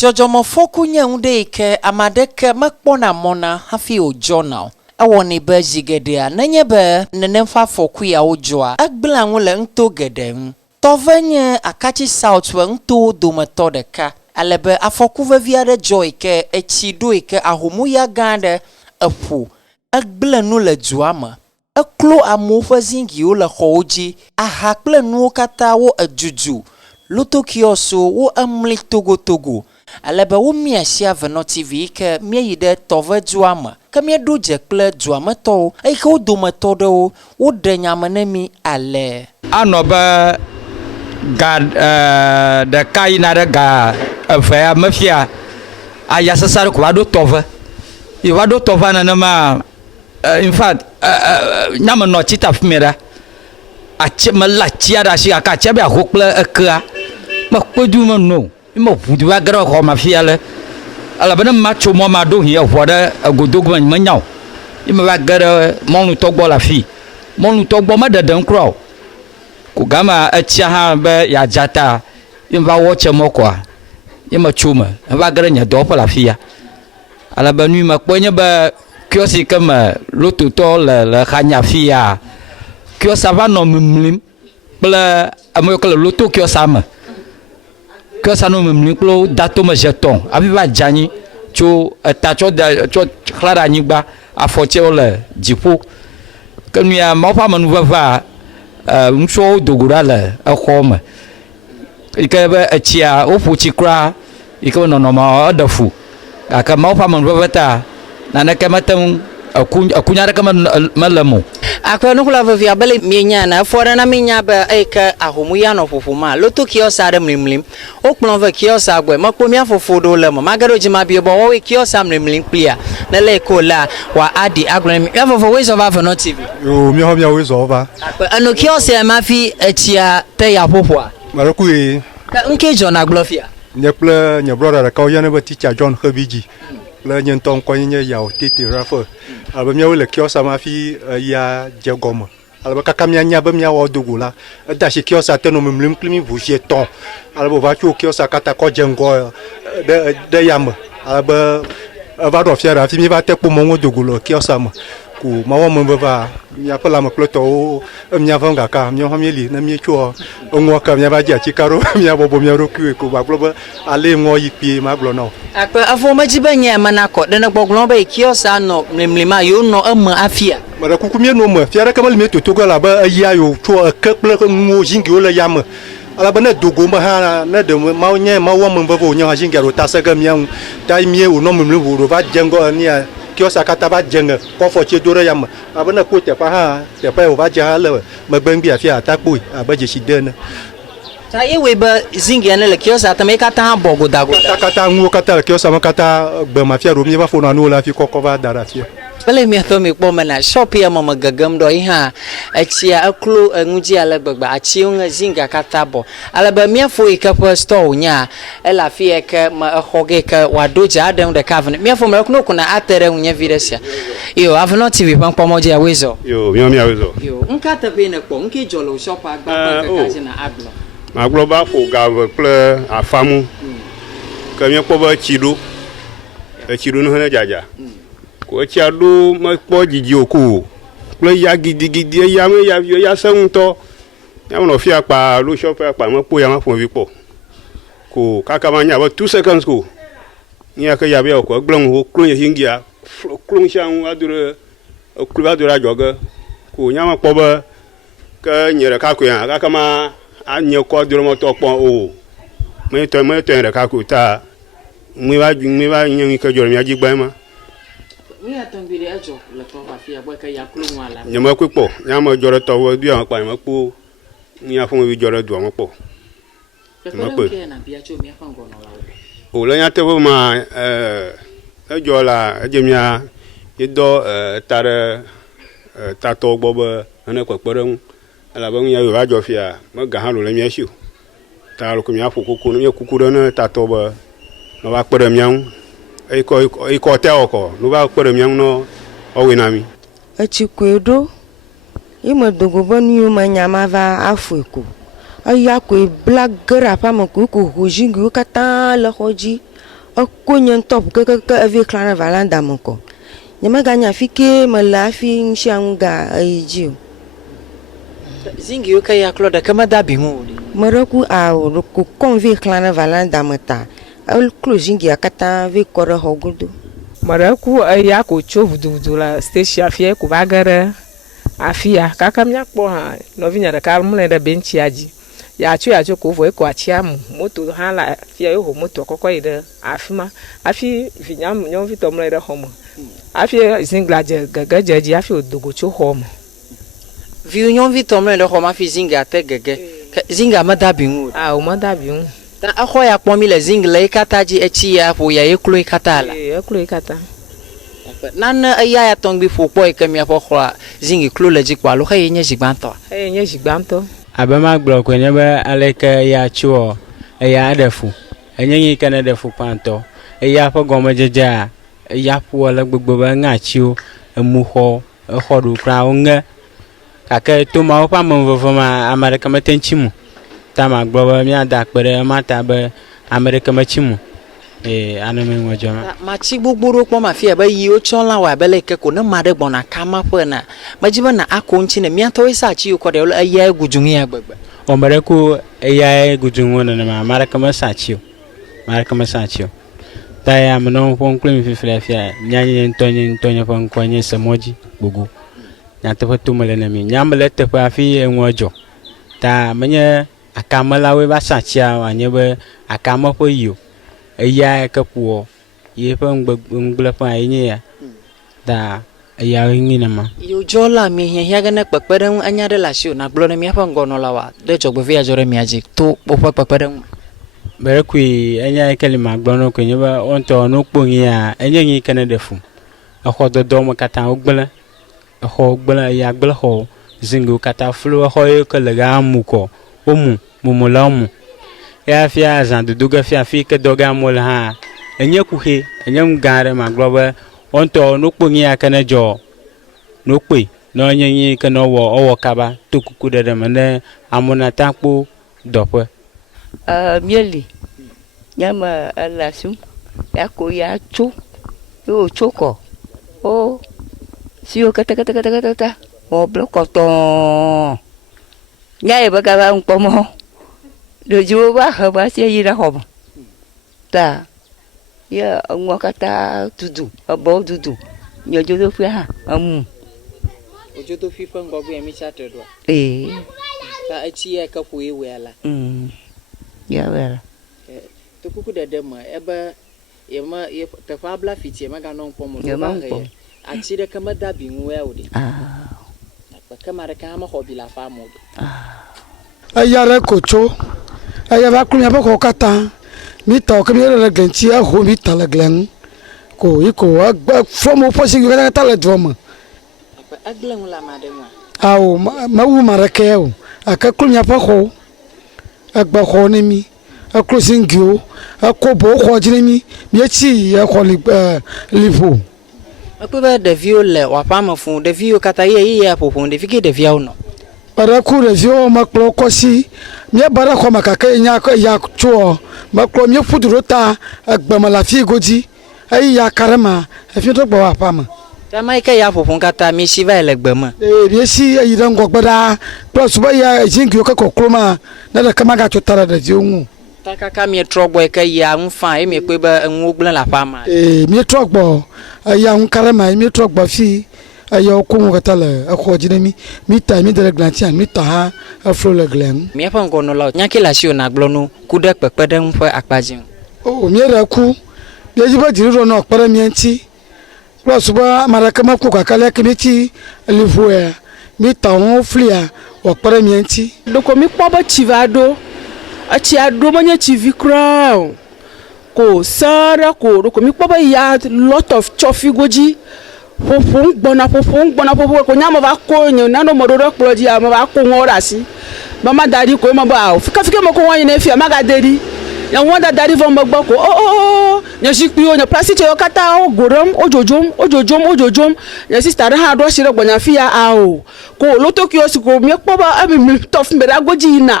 Jojomofoku nyeunde ike amadeke mekpona mona hafi o journal. Awoni be zigedea nenye be nenemfa foku ya ojoa. Agbla ngule nto gedem. Torve nye Akatsi South we nto dometo deka. Alebe afoku veviade jo ike echido ike ahomuya gande epu. Agbla nu le duama. Eklo amofe zingi o le hoji. Ahakple nu kata wo ejuju. Loto kioso wo amli togo. Alebe wo miasia veno TV ke mieyide Torve duama. Ke miedo jekple duame to eike wo dometo de wo de nyamenemi ale. Anobe ga de kaina de ga eve mafia aya sasar ko ado Torve. I wado Torve na ma in fact nyame no chita fmera. Ache mala chia da shi aka che be hokple ekra. Ma kpodu mo no. Mo vudu wa gra ko mafia le. Ala bana macho mo ma do hier voda agodogo ma nyaw. Ima wa gra monu togbo la fi. Monu togbo ma dadan kro. Ko gama achia ha be ya jata. Ima woche mo kwa. Ima chuma. Wa gra nya do pa la fi ya. Ala banu ma kponya ba kiosi kama loto to le khanya fi ya. Kiosa va no mimlim. Bla amoyo kala loto kiosa ma. Que ça nous me clos datum jeton abiba jani cho tacho cho clara niba a fortier le dipo que nous a ma femme nous va show dogura le a home et que tia au futi cra et que non ma de fou a que ma femme nous va ta nana que matin akunyara kama malamo akwa nukula vya bele minyana fora na minyaba eka ahomuya no fofoma loto kiosa de mlimlim okplon ve kiosa agwe makpomia fofodo le mo magaro jima bi bo we kiosa mlimlim plia na le kola wa adi agron mi fofo we so va for no TV yo mi ho mi we so va akwa ano kiosa ma fi etia te ya popoa maraku e ka nke jona glofia nyeple nye brother ka yana ba teacher John Hebiji le nyen ton ko nye yaw titi rafa alba mi le kiosa ma fi ya jegoma alba kaka mi anya ba mi wa dugula da shi kiosa te no mimlim klimi bouger ton alba va chu kiosa kata ko jengo de yam alba va do fiera fi mi va te po mo dugulo kiosa ma ku ma wa mo ba mi apela ma ploto mi avanga ka mi ho mi li na mi chu onwo ka mi ba ja chikaro mi abobo mi roku ku ba glo ale ngo yipi ma glo no akwa afo majiba nya manako de na gboglon ba kiosa no mlimlima yo no amma afia mara ku mi no ma fiara kamal mi to go la ba ya yo chu akple ngo jingi o la yam ala ba na dogo ma ha na de ma nya ma wa mo ba bo nya ha jingi ro ta sa ga mi an dai mi o no mlimlu bo ro ba jengo ni kiosa kata ba jenga ko fo che dore yam abana ko te pa ha te pa o ba ja le ma ben bi afia ta pui aba je shi den ta yewe ba zingi ane le kiosa ta me kata ha bogo dago kata ngo kata kiosa ma kata ba mafia ro mi ba fo na no la fi ko va dara fi bele mi to mi kpo mena shop ya mama gagam do iha achia aklu nguji ala gbagba achi unga zinga kata bo ala ba mi afo ikapa store nya ela fi eke ma hoge ka wadoja adam de kavne mi afo mera kuno kuna atere unya viresia yo avno TV pampa moja wezo yo mi awezo yo nkata be ne kpo nke jolo shop agba ka na aglo aglo ba fo gave ple afamu ka mi kpo ba chido no hana jaja ko chiado ma kpo jiji oku ple ya gidi ya me ya santo ya no fi apa lo shop apa ma po ya ma fo vi po ko kaka ma nya ba 2 seconds ko ni aka ya be ko glon ho klon hingia klon shan adure kluba dura joga ko nya ma kpo ba ka nyere ka ko ya kaka ma anye ko duro mo to pon o me to re ka ko ta mi ba nyen ka joro mi ajigba ma mi atambiri ajo le to afia boy ka yakulu wala nyama ko po nyama joro to wo bi an pa ma po ni afun bi joro do mo po ma po na bia cho mi afan gono la o le nya te bo ma ejo la ejemia ido tare tato gbo ba na ko pere ala ba nya yo ajo fia ma ga han lo le mi ashu ta lo ko mi afu kuku no mi kuku do na tato ba no ba pere mi an iko te oko no ba pere mi an no o winami echikwedo imo dogo boni o manyama va afueko aya ko blagara pa mo ko hojingu kata la hoji Akunyen top ke evi klana valanda moko. Nyama ganya fike malafi nshanguga aijio. Zingi yoka ya kloda kama da bingu. Maraku a ku konvi klana valanda mata. Al closing akata vi kora hogudu. Maraku ya ko chovudu la station afia ku bagara afia kaka myakpo ha no vinya da kar mule da benchi aji. Ya chu ko vo ko achiamu moto ha la afia yo moto kokko ide afima afi vinyam nyon vito mule da homo. Afia zinglaje gagaje afi odogo chu homo. Vi nyon vito mule da homo afi zinga te gege. Zinga mada bingu. Ah o mada bingu. Ta akho ya kpomi le zingle kataji echi ya po ya eklo katala. Eklo kata. Nan aya ya tongbi fo po e kemia po khwa zingi klo le jikwa lo khaye nye jigbanto. Nye jigbanto. Abema gblɔ ko nye be aleke ya tso eya ɖefu enye nyi ke ne ɖefu kpãtɔ eya ƒe gɔmedzedzea eya ƒo le gbogbo be ŋatsiwo emuxɔ exɔ ɖo kra woŋe gake to mawo ƒe ameveve ma ame ɖeke mete ŋtsi mu ta ma gblɔ be míada akpe ɖe ema ta be ame ɖeke metsi mu aneme ŋɔdzɔ ma matsi gbogbo ɖo kpɔ mafia be yiwo tsɔ la wa be le ke ko ne ma ɖe gbɔna kama ƒe na medzi be na ako ŋtsi ne miatɔwo sa tsi ko ɖe eya gudungi agbegbe ɔme ɖe ko eya gudungi nenema ame ɖeke mesa tsi o ame ɖeke mesa tsi o ta ya ame nɔ ƒom kple mi fifia fia nyanye ŋutɔ nye ƒe ŋkɔ nye semɔdzi gbogbo nyateƒe tome le ne mi nyame le teƒe afi eŋua dzɔ ta menye akamelawoe va sa tsia wanye be akame ƒe yi o eya ke ƒoa ye ƒe ŋgble ƒe nye ya ta eya ngi ne ma yo jola mi hia ge ne kpekpe ɖe ŋu anya ɖe le asi o na gblɔ ne miaƒe ŋgɔnɔla wa ɖe dzɔgbevia ya dzɔ ɖe mia dzi to woƒe kpekpe ɖe ŋu berekui enya ke le ma gblɔ no ko nye be wontɔ no kpo ngia enye ngi ke ne ɖe fu exɔ dɔdɔ me katã wo gble exɔ gble ya gble xɔ zingo katã flo exɔ ye ke le ga mu ko wo mu la mu ya fia zan dodo ge fia fi ke dɔ ga mo le ha enye kuxe enye nga ɖe ma gblɔ be wontɔ no kpo ngia ke ne dzɔ no kpe no nye ngi ke no wɔ kaba to kuku ɖe me ne amona ta kpo dɔƒe mieli nyama alasum ya ko ya tso yo tsoko o sio kata o blokoto nya e baga ba nkpomo do jiwo ba ha ba sia yira hobo ta ya ngwa kata tudu abo tudu nyo jodo fi ha ojo to fi fa ngwabu ya mi chate do ta echi ya ka fu ewe ala ya wela to kuku de ma ebe yema te fa bla fiti ma ga no nkpomo ya ma nkpom achi de kama da bi nwe o de pa kama de kama hobi la fa mo ayare kocho ayaba kunya ba ko kata mi ta ko mi le genti a ho mi ta le glen ko iko agba from opposing you kata le drum aglen la ma de mo awo ma wu marake o aka kunya pa ko agba ko ni mi a closing gio a ko bo ko jini mi chi ya ko livo akube de vio le wa pa ma fun de vio kata ye ya popon de fike de via no bara ku de vio ma klo ko si mi bara ko makaka nya ko ya chuo ma klo mi fuduro ta agba ma la fi goji ai ya karama e fi to gba wa pa ma ta mai ka ya popon kata mi si va ele gba ma bi si yi dan go gbada plus ba ya jinki ko kloma na da kama ga chotara da jiungu ta kaka mi trogbo ka ya nfa e mi pe ba nwu gblen la pa ma mi trogbo ya karama mi trogbo fi ayo ko ngata le akho jinemi mi ta mi de glantian mi ta ha afro le glen mi pa ngono la nya ke la si ona glo no ku de pepe de nfa akpajin o mi ra ku ye jiba jiro no akpara mi anti plus ba maraka ma ku kakale ke mi ti livoe mi ta won flia o akpara mi anti doko mi kpo ba chivado achi ado manya chivi crown ko sara ko doko mi kpo ba ya lot of chofi goji popon gbona ko nyama ba ko nyo na no modoro kploji ama ba ko ngora si mama daddy ko ma ba fika mo ko wan ne fi ama ga dedi ya won da daddy von mo gbo ko nya shikpi o nya plastic yo kata o gorom ojojom nya sister ha do shire gbonya fi ya ko lo tokyo si ko mi kpo ba ami mi tof mbera goji na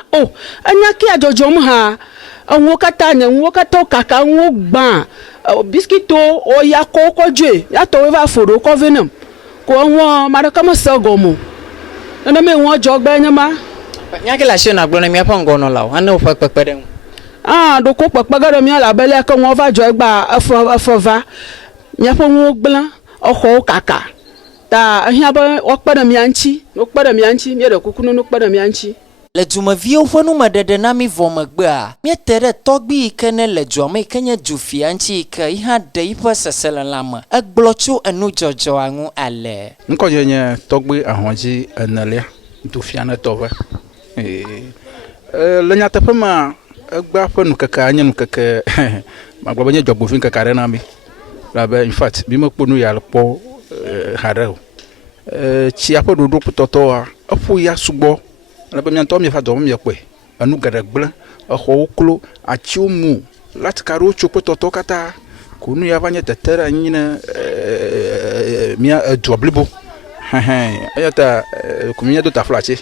anya ki ajojom ha Anwo kata ne nwo kata kaka nwo gba biskito o ya ko dwe ya to we va foro ko venam ko anwo mara kama sagomo na me nwo jogba nyama nyake la shona gbo na mi apa ngono lawo ana ofa pepede do ko pepegado mi ala bele ko nwo va jogba afova mi apa nwo gblan o kaka ta ahia ba o kpada mi anchi mi de kukunu no kpada mi anchi le dzumeviwo ƒe numedede na mi vɔ megbe a míete ɖe tɔgbi yi ke ne le dua me yi ke nye dzufia ŋuti yi ke yi hã ɖe yiƒe seselelãme egblɔ tso enudzɔdzɔa ŋu ale. Ŋkɔdze nye tɔgbi ahɔdzi enelia dzufia ne Torve. Le nyateƒe me egbe ƒe nukeke nye nukeke magblɔ be nye dzɔgbovi ŋkeke aɖe na mi. Labe in fact mi mekpɔ nu ya le kpɔ haɖe o. Tsia ƒe ɖoɖo kpɔtɔtɔa eƒo ya sugbɔ. Le be miantɔ mi va dɔ mi kpɔe enu geɖe gblẽ exɔwo klo atiwo mu lati ka ɖewo tso kpɔtɔtɔ katã ko nu ya va nye tete ɖe anyi ne mia edua blibo eya ta ko mi do ta flatsi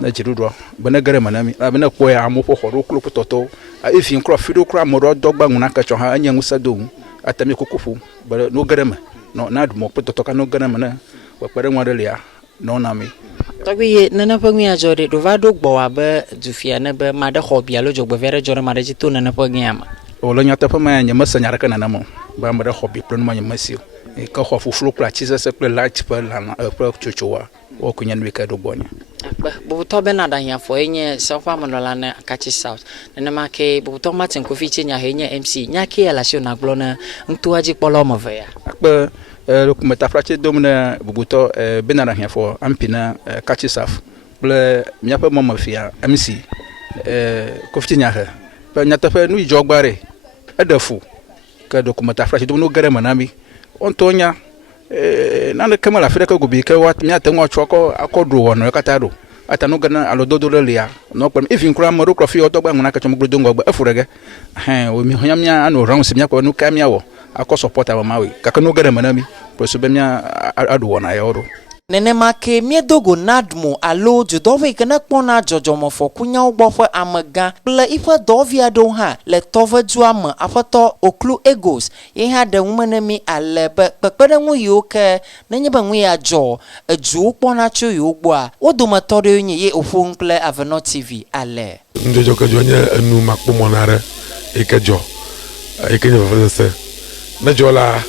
ne dziɖuɖua be ne ge ɖe me na mi abe ne kpɔe amewo ƒe xɔ ɖewo klo kpɔtɔtɔwo efi ŋkrɔ fi ɖewo kura ame ɖewo dɔgba ŋu na ketsɔ hã enye ŋusẽ do ŋu ate mi koko ƒo be no ge ɖe me na ɖu mɔ kpɔtɔtɔ ka no ge ɖe me ne kpekpeɖeŋu aɖe lia no na mi. Tɔgbi ye nene ƒe ŋui adzɔ ɖe ɖo va ɖo gbɔ abe dzufia ne be ma ɖe xɔ bi alo dzɔgbevia ɖe dzɔ ɖe ma ɖe dzi to nene ƒe ŋui me. O le nyateƒe me nye mese nya ɖeke nenema o be ame ɖe xɔ bi kple nu ma nye mesi o ke xɔ ƒuƒlu kple atsi sese kple light ƒe lana ƒe tsotsoa wɔku nye nu yi ke ɖo gbɔ nye. Akpe bobutɔ bena ɖe hiãfɔ ye nye sɔƒe amenɔla ne Akatsi South nenema ke bobutɔ Martin Kofi tse nya he nye MC nya ke ele asi wona gblɔ ne ŋutoa dzikpɔla wɔme eve ya. Akpe metaflatsi dom ne bubutɔ bena ɖe hiãfɔ ampi na Akatsi South kple miaƒe mɔmefia MC Kofi tse nya he be nyateƒe nu yi dzɔ gba ɖe eɖe fu ke dokumenta flatsi dom no ge ɖe me na mi wontɔ nya nane ke mele afi ɖeke gobi ke miate ŋu atsɔ akɔ ɖo wɔnɔ katã ɖo ata no ge ne alododo ɖe lia nɔ kpɔm efi nkura ame ɖo klɔfi wɔtɔ gba ŋu na ketsɔ mo gbedo ŋgɔgbe efu ɖege mi honya mia anɔ round si miakɔ nu ka miawɔ akɔ support amawe kake no ge ɖe me na mi ƒe be mia aɖo wɔna yawo ɖo. Nenema ke miedogo nadmo alo dzodɔwɔ yi ke ne kpɔna dzɔdzɔmefɔkunyawo gbɔ ƒe amegã kple iƒe dɔwɔvi aɖewo hã le Torve dua me aƒetɔ Oklu Egos ye hã ɖe ŋume ne mi ale be kpekpeɖeŋu yiwo ke nenye be ŋu ya dzɔ edzuwo kpɔna tso yiwo gbɔa wo dometɔ ɖewo nye ye oƒo ŋu kple Avenɔ TV ale. Nudzɔdzɔ ke dzɔ nye enu makpɔmɔna aɖe yi ke dzɔ yi ke nye vevesese ne dzɔ la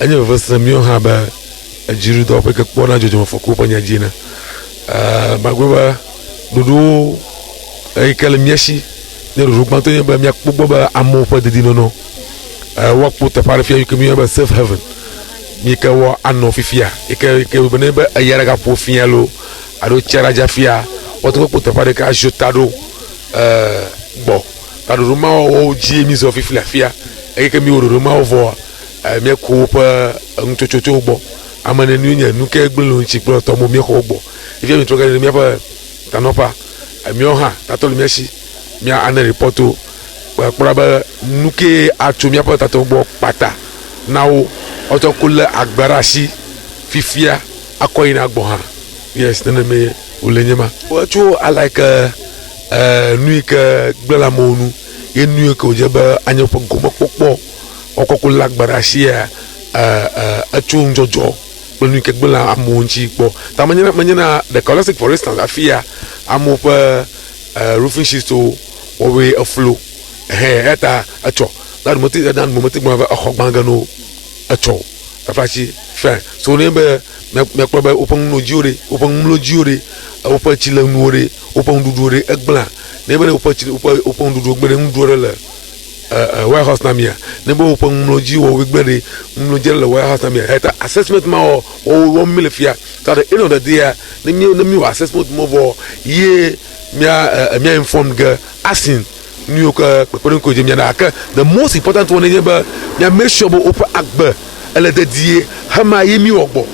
enye vevesese mío hã be edziɖuɖɔ ƒe ke kpɔna dzɔdzɔmefɔku ƒe nya dzi ne magbe be ɖoɖo yi ke le mia si nye ɖoɖo gbãtɔ nye be miakpɔ gbɔ be amewo ƒe dedinɔnɔ woakpɔ teƒe aɖe fia yi ke míyɔna be safe haven mi ke wɔ anɔ fifia yi ke be ne be eya ɖe gaƒo fia lo alo tsia ɖe fia woate ŋu kpɔ teƒe aɖe ke azɔ ta ɖo gbɔ ta ɖoɖo ma wɔwo dzi mi zɔ fifi le afia eye ke mi wɔ ɖoɖo ma vɔ miakɔ woƒe ŋutsotso gbɔ ame nenu nye nu ke gblẽ le ŋuti kple tɔmɔ míexɔ gbɔ ifia mi trɔ ge ɖe míaƒe tanɔƒa míawo hã tatɔ le mía si mía ane ripɔto kpɔra be nu ke atso míaƒe tatɔ gbɔ kpata na wo wotsɔ ko lé agbe ɖe asi fifia akɔ yina gbɔ hã yes neneme wòle nye ma tso ala yi ke nu yi ke gblẽ le amewo nu ye nu yi ke wòdze be anye woƒe gomekpɔkpɔ wokɔ ko lé agbe ɖe asia etso ŋudzɔdzɔ kple nu ke gbe le amewo ŋuti kpɔ ta menye na ɖeka lesi for instance afi ya amewo ƒe roofing sheetwo wɔwoe eflo eta etsɔ na ɖumeti na numeti gblɔ be exɔ gbãgãno etsɔ taflatsi fɛn so ne be miakpɔ be woƒe ŋunodziwo ɖe woƒe ŋumlodziwo ɖe woƒe tsilenuwo ɖe woƒe ŋuɖuɖuwo ɖe egblẽa ne be woƒe ŋuɖuɖuwo gbe ɖe ŋuɖuɖuwo ɖe le warehouse na mia ne be woƒe ŋumlodzi wɔwo gbe ɖe ŋumlodzi le warehouse na mia eta assessment ma wɔwɔ mi le fia ta ɖe end of the day ne mi wɔ assessment ma vɔ ye mia inform ge asin nu yiwo ke kpekpeɖeŋu ko dze mia na ke the most important one nye be mia make sure be woƒe agbe ele dedie hema ye mi wɔ gbɔ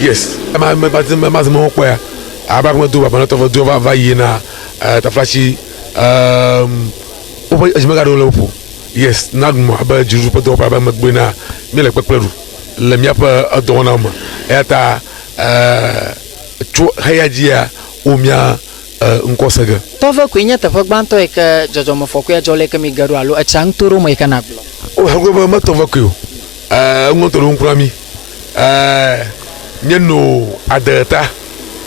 yes ma zi me kpɔ ya abe akme do Avenɔ Torve do va yina taflatsi woƒe edzimega ɖewo le woƒo yes na ɖum abe dziɖuɖu ƒe dɔwɔƒe abe megbe na mi le kpekpe ɖu le míaƒe edɔwɔnawo me eya ta tso heya dzia wo mia nkosega Torve kwenye teƒe gbãtɔ yi ke dzɔdzɔmefɔku ya dzɔ le ke mi ge ɖo alo etsa ŋutoro me yi ke nagblɔ. o hago ba matova ko ngoto ro nkura mi nyeno adeta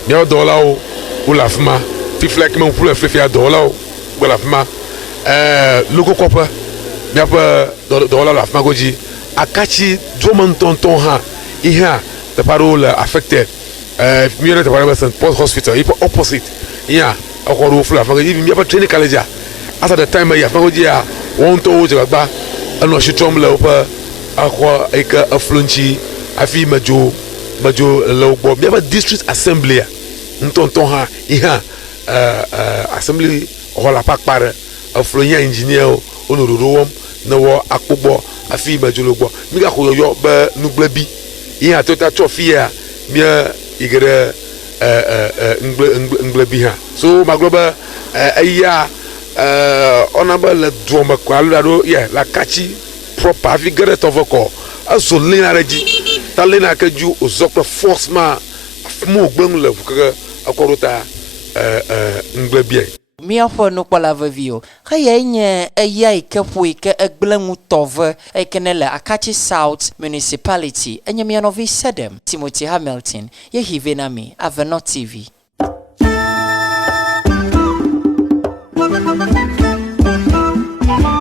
nyo dolao ula fma fiflek me mpule fifia dolao ula fma logo kopa mia pa dolao la fma goji Akatsi tonton ha iha the parole affected mi re te parole St. Paul Hospital opposite yeah akoro fla fma goji mi pa training college at the time ya fma goji ya won to wo jagba anu shi tromle opa akwa eka aflunchi afi majo lo bo mi pa district assembly tonton ha iha assembly hola pak pare aflunya engineer onorowo na wo akpogbo afi majologbo mi ga ko yo be nuglebi iha tota chofia mi igere nglebi ha so magloba aya onaba le droma kwa lo yeah la kachi proper afi gere tovoko aso lena reji ta lena ka ju ozokro force ma mo gbeng le ka akorota nglebi Miaƒe nukpɔla vevio xeya nye eya yi ke ƒo yi ke egble ŋu Torve yi ke ne le Akatsi South Municipality enye mia nɔvi Sedem Timothy Hamilton ye hive na mi Avenɔ TV.